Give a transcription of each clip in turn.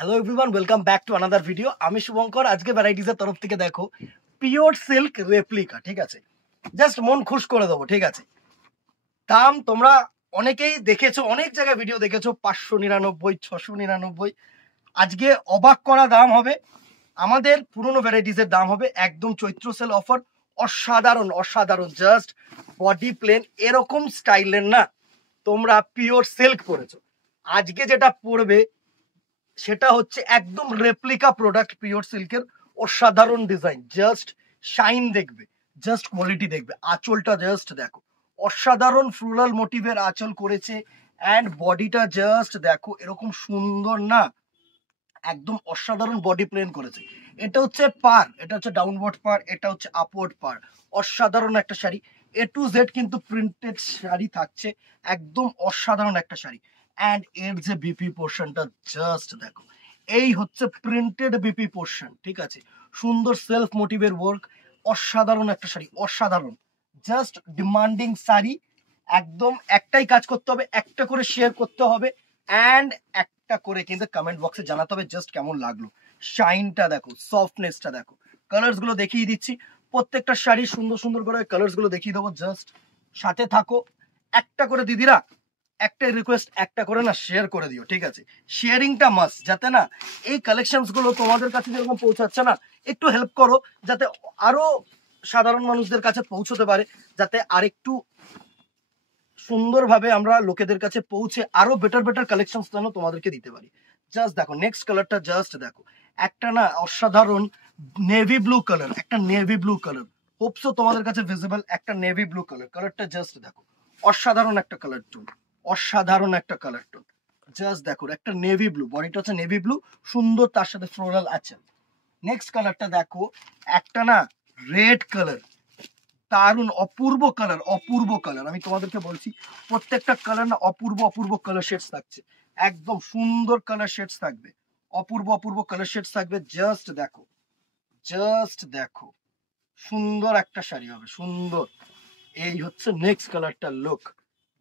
Hello everyone, welcome back to another video. আমি শুভঙ্কর। আজকে ভ্যারাইটিজের তরফ থেকে দেখো পিওর সিল্ক রেপ্লিকা, ঠিক আছে? জাস্ট মন খুশ করে দেবো, ঠিক আছে? দাম তোমরা অনেকেই দেখেছো, অনেক জায়গায় ভিডিও দেখেছো 599, 699। আজকে অবাক করা দাম হবে। আমাদের পুরনো ভ্যারাইটিজের দাম হবে একদম চৈত্র সেল অফার। অসাধারণ অসাধারণ, জাস্ট বডি প্লেন এরকম স্টাইলের না, তোমরা পিওর সিল্ক পরেছো। আজকে যেটা পড়বে সেটা হচ্ছে একদম রেপ্লিকা প্রোডাক্ট পিওর সিল্কের। অসাধারণ ডিজাইন, জাস্ট শাইন দেখবে, জাস্ট কোয়ালিটি দেখবে। আঁচলটা জাস্ট দেখো, অসাধারণ ফ্লোরাল মোটিভের আঁচল করেছে। অ্যান্ড বডিটা জাস্ট দেখো, এরকম সুন্দর না, একদম অসাধারণ বডি প্লেন করেছে। এটা হচ্ছে পার, এটা হচ্ছে ডাউনওয়ার্ড পার, এটা হচ্ছে আপওয়ার্ড পার। অসাধারণ একটা শাড়ি, এ টু জেড কিন্তু প্রিন্টেড শাড়ি থাকছে, একদম অসাধারণ একটা শাড়ি। অ্যান্ড এর যে বিপি পোর্শনটা জাস্ট দেখো, এই হচ্ছে প্রিন্টেড বিপি পোর্শন, ঠিক আছে? সুন্দর সেলফ মোটিভের ওয়ার্ক, অসাধারণ একটা শাড়ি, অসাধারণ, জাস্ট ডিমান্ডিং শাড়ি। একদম একটাই কাজ করতে হবে, একটা করে শেয়ার করতে হবে, অ্যান্ড একটা করে কিন্তু কমেন্ট বক্সে জানাতে হবে জাস্ট কেমন লাগলো। শাইনটা দেখো, সফটনেসটা দেখো, কালার্স গুলো দেখিয়ে দিচ্ছি। প্রত্যেকটা শাড়ি সুন্দর সুন্দর করে কালার্স গুলো দেখিয়ে দেবো, জাস্ট সাথে থাকো। একটা করে দিদিরা, একটাই রিকোয়েস্ট, একটা করে না শেয়ার করে দিও, ঠিক আছে? শেয়ারিংটা মাস্ট, যাতে না এই কালেকশনস গুলো তোমাদের কাছে যেরকম পৌঁছাচ্ছে না, একটু হেল্প করো যাতে আরো সাধারণ মানুষদের কাছে পৌঁছতে পারে, যাতে আরেকটু সুন্দরভাবে আমরা লোকেদের কাছে পৌঁছে আরো বেটার বেটার কালেকশন যেন তোমাদেরকে দিতে পারি। জাস্ট দেখো নেক্সট কালারটা, জাস্ট দেখো, একটা না অসাধারণ নেভি ব্লু কালার, একটা নেভি ব্লু কালার, হোপসো তোমাদের কাছে ভিজিবল, একটা নেভি ব্লু কালার। কালারটা জাস্ট দেখো, অসাধারণ একটা কালার টোন, অসাধারণ একটা কালার টোন। জাস্ট দেখো, একটা নেভি ব্লু, বডিটা হচ্ছে নেভি ব্লু, সুন্দর, তার সাথে ফ্লোরাল আছে। নেক্সট কালারটা দেখো, একটা না রেড কালার, দারুণ অপূর্ব কালার, অপূর্ব কালার। আমি তোমাদেরকে বলছি প্রত্যেকটা কালার না অপূর্ব অপূর্ব কালার শেডস থাকছে, একদম সুন্দর কালার শেডস থাকবে, অপূর্ব অপূর্ব কালার শেডস থাকবে। জাস্ট দেখো, জাস্ট দেখো, সুন্দর একটা শাড়ি হবে, সুন্দর। এই হচ্ছে নেক্সট কালারটা লুক,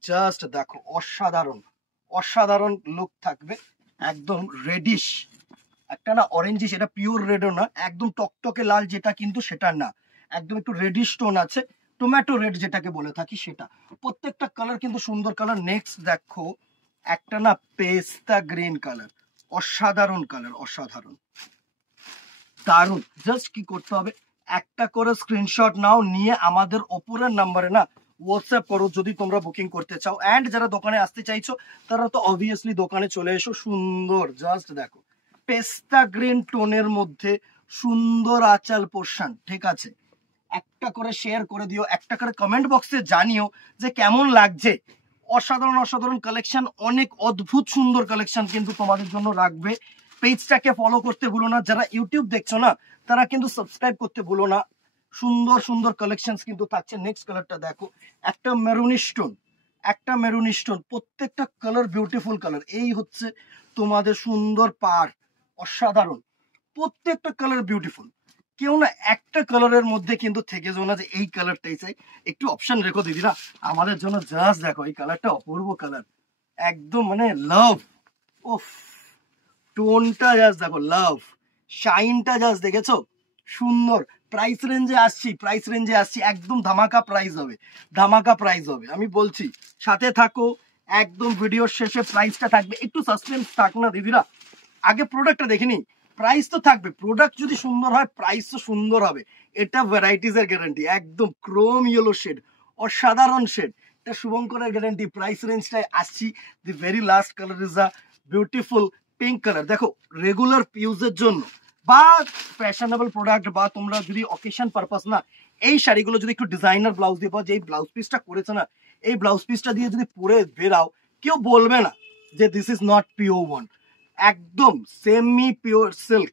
জাস্ট দেখো, অসাধারণ অসাধারণ লুক থাকবে। একদম রেডিশ, একটা না অরেঞ্জিশ, এটা পিওর রেডও না, একদম টকটকে লাল যেটা কিন্তু সেটা না, একদম একটু রেডিশ টোন আছে, টমেটো রেড যেটাকে বলে থাকি সেটা। প্রত্যেকটা কালার কিন্তু সুন্দর কালার। নেক্সট দেখো, একটা না পেস্তা গ্রিন কালার, অসাধারণ কালার, অসাধারণ, দারুণ। জাস্ট কি করতে হবে, একটা করে স্ক্রিনশট নাও, নিয়ে আমাদের ওপরের নাম্বারে না হোয়াটসঅ্যাপ করো যদি তোমরা বুকিং করতে চাও। অ্যান্ড যারা দোকানে আসতে চাইছো তারা তো অবভিয়াসলি দোকানে চলে এসো। সুন্দর, জাস্ট দেখো, পেস্তা গ্রিন টোনের মধ্যে সুন্দর আঁচল পোর্শন, ঠিক আছে? একটা করে শেয়ার করে দিও, একটা করে কমেন্ট বক্সে জানিও যে কেমন লাগছে। অসাধারণ অসাধারণ কালেকশন, অনেক অদ্ভুত সুন্দর কালেকশন কিন্তু তোমাদের জন্য রাখবে। পেজটাকে ফলো করতে ভুলো না, যারা ইউটিউব দেখছো না তারা কিন্তু সাবস্ক্রাইব করতে ভুলো না। সুন্দর সুন্দর কালেকশন কিন্তু থাকছে। নেক্সট কালারটা দেখো, একটা মেরুন স্টোন, একটা মেরুন স্টোন, প্রত্যেকটা কালার বিউটিফুল কালার। এই হচ্ছে তোমাদের সুন্দর পার, অসাধারণ, প্রত্যেকটা কালার বিউটিফুল। কেউ না একটা কালারের মধ্যে কিন্তু থেকে যাও না যে এই কালারটাই চাই, একটু অপশন রেখো দিদিরা আমাদের জন্য। জাস্ট দেখো, এই কালারটা অপূর্ব কালার, একদম মানে লাভ। ওফ, টোনটা জাস্ট দেখো, লাভ। শাইনটা জাস্ট দেখেছো, সুন্দর। প্রাইস রেঞ্জে আসছি, প্রাইস রেঞ্জে আসছি, একদম ধামাকা প্রাইস হবে, ধামাকা প্রাইস হবে, আমি বলছি। সাথে থাকো, একদম ভিডিওর শেষে প্রাইসটা থাকবে। একটু সাসপেন্স থাক না দিদিরা, আগে প্রোডাক্টটা দেখিনি, প্রাইস তো থাকবে। প্রোডাক্ট যদি সুন্দর হয় প্রাইস তো সুন্দর হবে, এটা ভ্যারাইটিজের গ্যারান্টি। একদম ক্রোম ইয়েলো শেড, অসাধারণ শেড, এটা শুভঙ্করের গ্যারান্টি। প্রাইস রেঞ্জটায় আসছি। The very last colour is a beautiful pink colour. দেখো, রেগুলার ইউজের জন্য বা ফ্যাশনেবল প্রোডাক্ট, বা তোমরা যদি অকেশন পারপাস না, এই শাড়িগুলো যদি একটু ডিজাইনার ব্লাউজ দিয়ে, বা যে ব্লাউজ পিসটা করেছে না, এই ব্লাউজ পিসটা দিয়ে যদি পরে বেরাও, কেউ বলবে না যে this is not pure one. একদম সেমি পিওর সিল্ক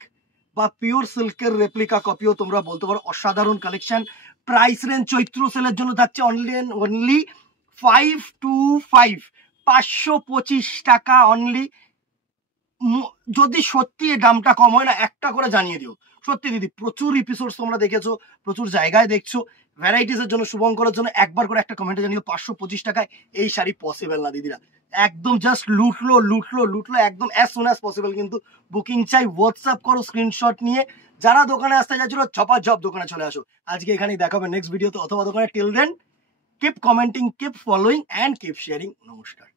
বা পিওর সিল্কের রেপ্লিকা কপিও তোমরা বলতে পারো। অসাধারণ কালেকশন। প্রাইস রেঞ্জ চৈত্র সেলের জন্য থাকছে অনলি 525, 525 টাকা অনলি। যদি সত্যি এই দামটা কম হয় না, একটা করে জানিয়ে দিও। সত্যি দিদি, প্রচুর এপিসোড তোমরা দেখেছো, প্রচুর জায়গায় দেখছো, ভ্যারাইটিস এর জন্য, শুভঙ্করের জন্য একবার করে একটা কমেন্টে জানিও 525 টাকায় এই শাড়ি পসিবল না দিদিরা। একদম জাস্ট লুটলো লুটলো লুটলো, একদম অ্যাজ সুন অ্যাজ পসিবল। কিন্তু বুকিং চাই, হোয়াটসঅ্যাপ করো স্ক্রিনশট নিয়ে। যারা দোকানে আসতে চাইছিল ঝপাঝপ দোকানে চলে আসো। আজকে এখানেই দেখাবে নেক্সট ভিডিওতে অথবা দোকানে। Till then, keep commenting, keep following and keep sharing. নমস্কার।